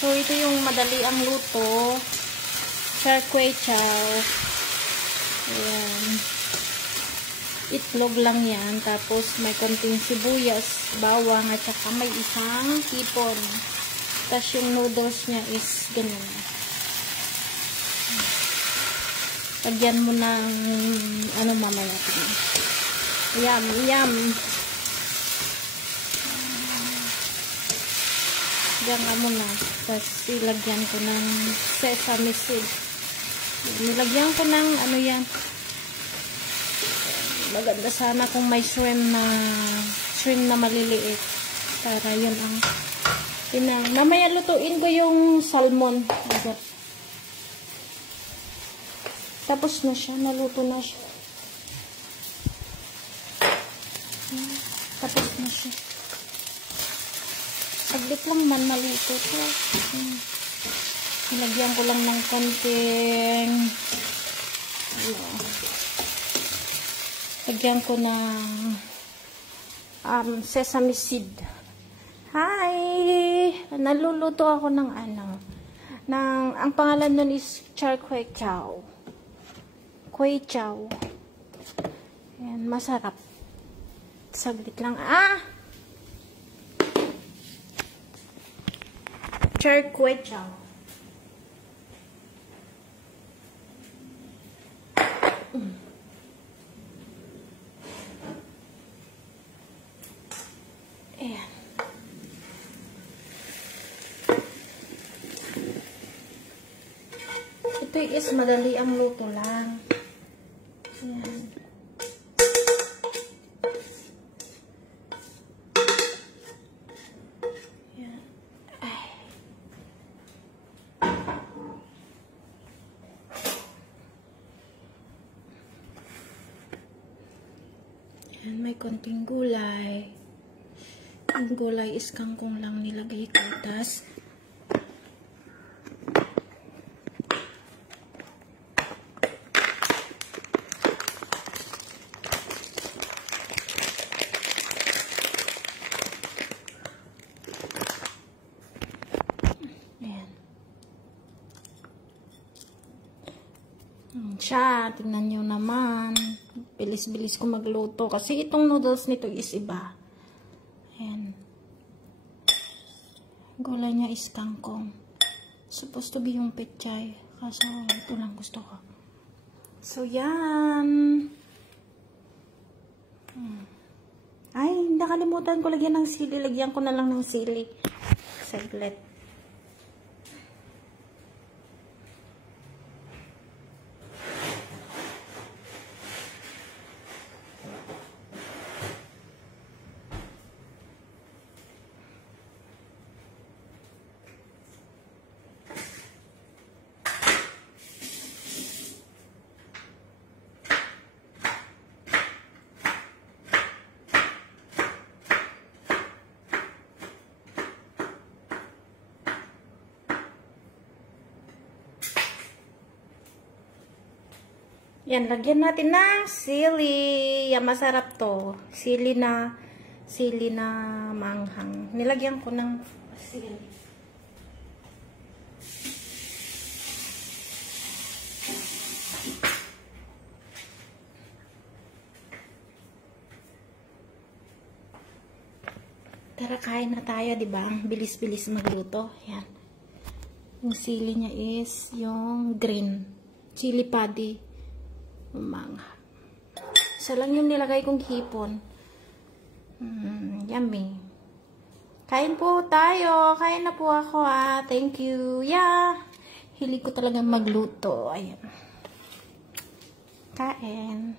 So, ito yung madali ang luto. Char kway chow. Ayan. Itlog lang yan. Tapos, may konting sibuyas, bawang, at saka may isang hipon. Tapos, yung noodles niya is ganyan. Lagyan mo ng ano mamaya. Yum, yum. Diyan ka muna. Tapos, ilagyan ko ng sesame seed. Nilagyan ko ng ano yan. Maganda sana kung may shrimp na maliliit. Para yun ang mamaya lutuin ko yung salmon. Tapos na siya. Naluto na siya. Tapos na siya. Saglit lang man maluto ito. Nilagyan ko lang ng konting lagyan ko ng sesame seed. Hi! Naluluto ako ng ang pangalan nun is char kway chow. Kway chow. Ayan, masarap. Saglit lang. Char kway chow. Ayan. Ito is madali ang luto lang. Ayan. Ayan. Ay. Ayan, may konting gulay. Ang gulay is kangkong lang nilagay ko. Tas, ayan. Siya, tingnan nyo naman. Bilis-bilis ko magluto. Kasi itong noodles nito is iba. Ayan. Gulay niya is kangkong. Supposed to be yung pechay. Kaso, ito lang gusto ko. So, yan. Ay, nakalimutan ko lagyan ng sili. Lagyan ko na lang ng sili. Saglit. Yan, lagyan natin ng sili. Yan, masarap to. Sili na manghang. Nilagyan ko ng sili. Tara, kain na tayo, diba? Ang bilis-bilis magluto. Yan. Yung sili niya is yung green. Chili padi. Umanga. Isa lang yung nilagay kong hipon. Yummy. Kain po tayo. Kain na po ako Thank you. Yeah. Hilig ko talaga magluto. Ayan. Kain.